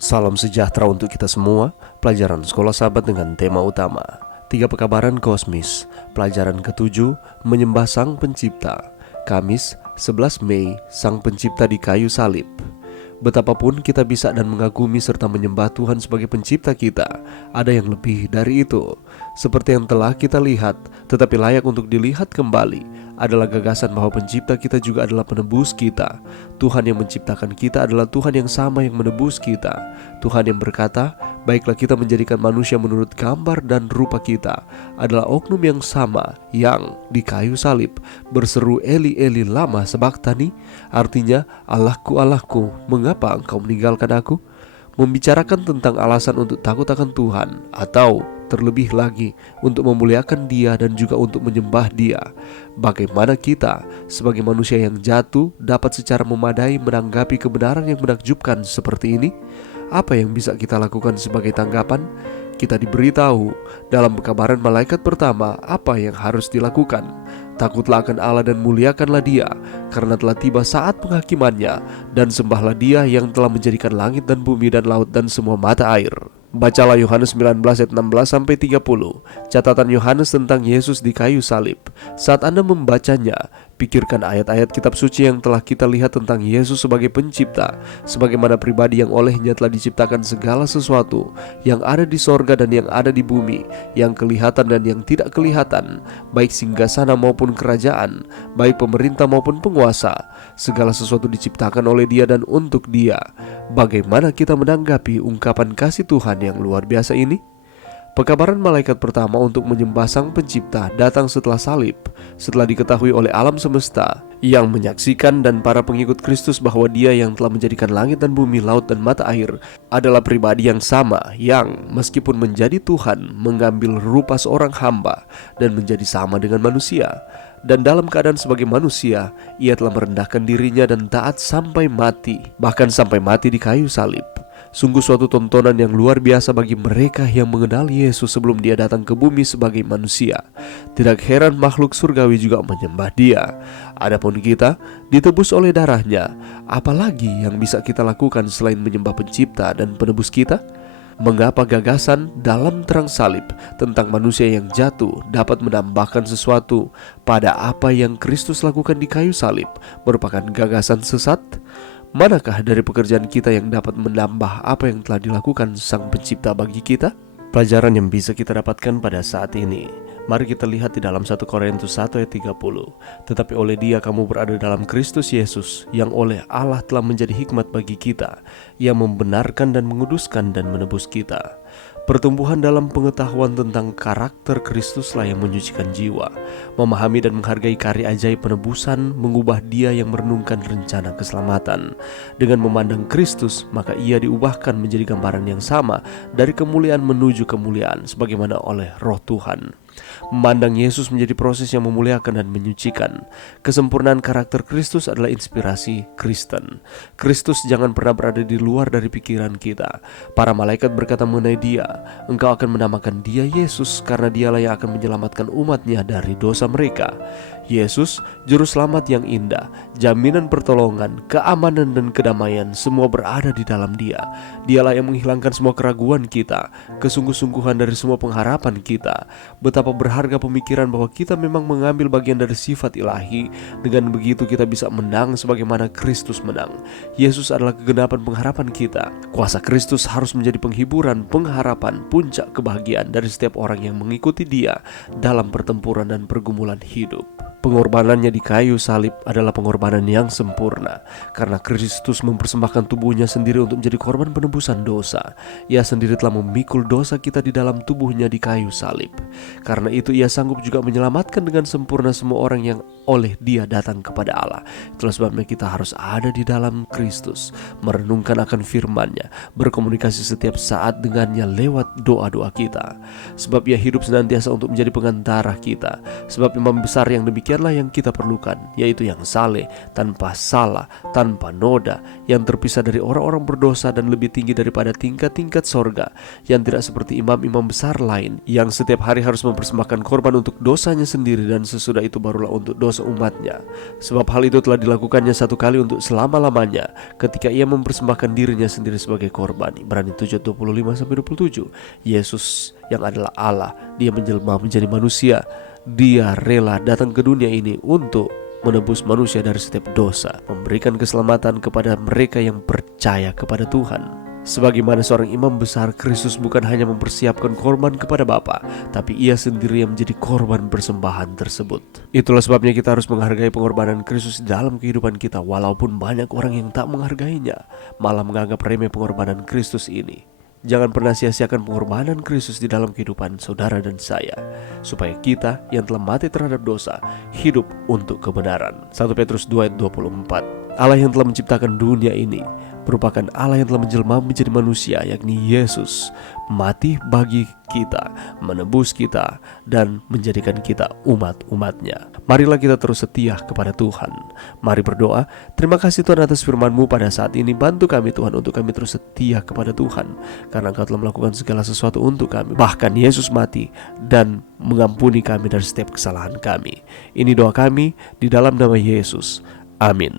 Salam sejahtera untuk kita semua. Pelajaran Sekolah Sahabat dengan tema utama 3 Pekabaran Kosmis. Pelajaran ke-7, Menyembah Sang Pencipta. Kamis 11 Mei, Sang Pencipta di kayu salib. Betapapun kita bisa dan mengagumi serta menyembah Tuhan sebagai pencipta kita, ada yang lebih dari itu. Seperti yang telah kita lihat, tetapi layak untuk dilihat kembali, adalah gagasan bahwa pencipta kita juga adalah penebus kita. Tuhan yang menciptakan kita adalah Tuhan yang sama yang menebus kita. Tuhan yang berkata, baiklah kita menjadikan manusia menurut gambar dan rupa kita, adalah oknum yang sama yang di kayu salib berseru Eli Eli lama sabachthani, artinya Allahku Allahku, mengapa engkau meninggalkan aku? Membicarakan tentang alasan untuk takut akan Tuhan, atau terlebih lagi untuk memuliakan Dia dan juga untuk menyembah Dia. Bagaimana kita sebagai manusia yang jatuh dapat secara memadai menanggapi kebenaran yang menakjubkan seperti ini? Apa yang bisa kita lakukan sebagai tanggapan? Kita diberitahu dalam pekabaran malaikat pertama apa yang harus dilakukan. Takutlah akan Allah dan muliakanlah Dia, karena telah tiba saat penghakimannya, dan sembahlah Dia yang telah menjadikan langit dan bumi dan laut dan semua mata air. Bacalah Yohanes 19 ayat 16-30. Catatan Yohanes tentang Yesus di kayu salib. Saat Anda membacanya, pikirkan ayat-ayat kitab suci yang telah kita lihat tentang Yesus sebagai pencipta, sebagaimana pribadi yang olehnya telah diciptakan segala sesuatu, yang ada di sorga dan yang ada di bumi, yang kelihatan dan yang tidak kelihatan, baik singgasana maupun kerajaan, baik pemerintah maupun penguasa. Segala sesuatu diciptakan oleh Dia dan untuk Dia. Bagaimana kita menanggapi ungkapan kasih Tuhan yang luar biasa ini? Pekabaran malaikat pertama untuk menyembah Sang Pencipta datang setelah salib, setelah diketahui oleh alam semesta yang menyaksikan dan para pengikut Kristus bahwa Dia yang telah menjadikan langit dan bumi, laut dan mata air adalah pribadi yang sama yang meskipun menjadi Tuhan mengambil rupa seorang hamba dan menjadi sama dengan manusia. Dan dalam keadaan sebagai manusia, Ia telah merendahkan dirinya dan taat sampai mati, bahkan sampai mati di kayu salib. Sungguh suatu tontonan yang luar biasa bagi mereka yang mengenal Yesus sebelum Dia datang ke bumi sebagai manusia. Tidak heran makhluk surgawi juga menyembah Dia. Adapun kita ditebus oleh darahnya, apalagi yang bisa kita lakukan selain menyembah pencipta dan penebus kita? Mengapa gagasan dalam terang salib tentang manusia yang jatuh dapat menambahkan sesuatu pada apa yang Kristus lakukan di kayu salib merupakan gagasan sesat? Manakah dari pekerjaan kita yang dapat menambah apa yang telah dilakukan Sang Pencipta bagi kita? Pelajaran yang bisa kita dapatkan pada saat ini, mari kita lihat di dalam 1 Korintus 1 ayat 30. Tetapi oleh Dia kamu berada dalam Kristus Yesus, yang oleh Allah telah menjadi hikmat bagi kita, yang membenarkan dan menguduskan dan menebus kita. Pertumbuhan dalam pengetahuan tentang karakter Kristuslah yang menyucikan jiwa. Memahami dan menghargai karya ajaib penebusan mengubah Dia yang merenungkan rencana keselamatan. Dengan memandang Kristus, maka ia diubahkan menjadi gambaran yang sama dari kemuliaan menuju kemuliaan sebagaimana oleh Roh Tuhan. Memandang Yesus menjadi proses yang memuliakan dan menyucikan. Kesempurnaan karakter Kristus adalah inspirasi Kristen. Kristus jangan pernah berada di luar dari pikiran kita. Para malaikat berkata mengenai Dia, engkau akan menamakan Dia Yesus, karena Dialah yang akan menyelamatkan umatnya dari dosa mereka. Yesus, juru selamat yang indah, jaminan pertolongan, keamanan dan kedamaian, semua berada di dalam Dia. Dialah yang menghilangkan semua keraguan kita, kesungguh-sungguhan dari semua pengharapan kita. Betapa berharga pemikiran bahwa kita memang mengambil bagian dari sifat ilahi. Dengan begitu kita bisa menang sebagaimana Kristus menang. Yesus adalah kegenapan pengharapan kita. Kuasa Kristus harus menjadi penghiburan, pengharapan, puncak kebahagiaan dari setiap orang yang mengikuti Dia dalam pertempuran dan pergumulan hidup. Pengorbanannya di kayu salib adalah pengorbanan yang sempurna, karena Kristus mempersembahkan tubuhnya sendiri untuk menjadi korban penebusan dosa. Ia sendiri telah memikul dosa kita di dalam tubuhnya di kayu salib. Karena itu Ia sanggup juga menyelamatkan dengan sempurna semua orang yang oleh Dia datang kepada Allah. Itulah sebabnya kita harus ada di dalam Kristus, merenungkan akan firman-Nya, berkomunikasi setiap saat dengannya lewat doa-doa kita. Sebab Ia hidup senantiasa untuk menjadi pengantara kita. Sebab Imam besar yang demikian demikianlah yang kita perlukan, yaitu yang saleh, tanpa salah, tanpa noda, yang terpisah dari orang-orang berdosa dan lebih tinggi daripada tingkat-tingkat sorga, yang tidak seperti imam-imam besar lain, yang setiap hari harus mempersembahkan korban untuk dosanya sendiri, dan sesudah itu barulah untuk dosa umatnya. Sebab hal itu telah dilakukannya satu kali untuk selama-lamanya, ketika ia mempersembahkan dirinya sendiri sebagai korban. Ibrani 7:25-27. Yesus yang adalah Allah, dia menjelma menjadi manusia. Dia rela datang ke dunia ini untuk menebus manusia dari setiap dosa, memberikan keselamatan kepada mereka yang percaya kepada Tuhan. Sebagaimana seorang imam besar, Kristus bukan hanya mempersiapkan korban kepada Bapa, tapi ia sendiri yang menjadi korban persembahan tersebut. Itulah sebabnya kita harus menghargai pengorbanan Kristus dalam kehidupan kita, walaupun banyak orang yang tak menghargainya, malah menganggap remeh pengorbanan Kristus ini. Jangan pernah sia-siakan pengorbanan Kristus di dalam kehidupan saudara dan saya, supaya kita yang telah mati terhadap dosa hidup untuk kebenaran. 1 Petrus 2:24. Allah yang telah menciptakan dunia ini merupakan Allah yang telah menjelma menjadi manusia, yakni Yesus, mati bagi kita, menebus kita, dan menjadikan kita umat-umatnya. Marilah kita terus setia kepada Tuhan. Mari berdoa. Terima kasih Tuhan atas firman-Mu pada saat ini. Bantu kami Tuhan untuk kami terus setia kepada Tuhan, karena Engkau telah melakukan segala sesuatu untuk kami. Bahkan Yesus mati dan mengampuni kami dari setiap kesalahan kami. Ini doa kami di dalam nama Yesus. Amin.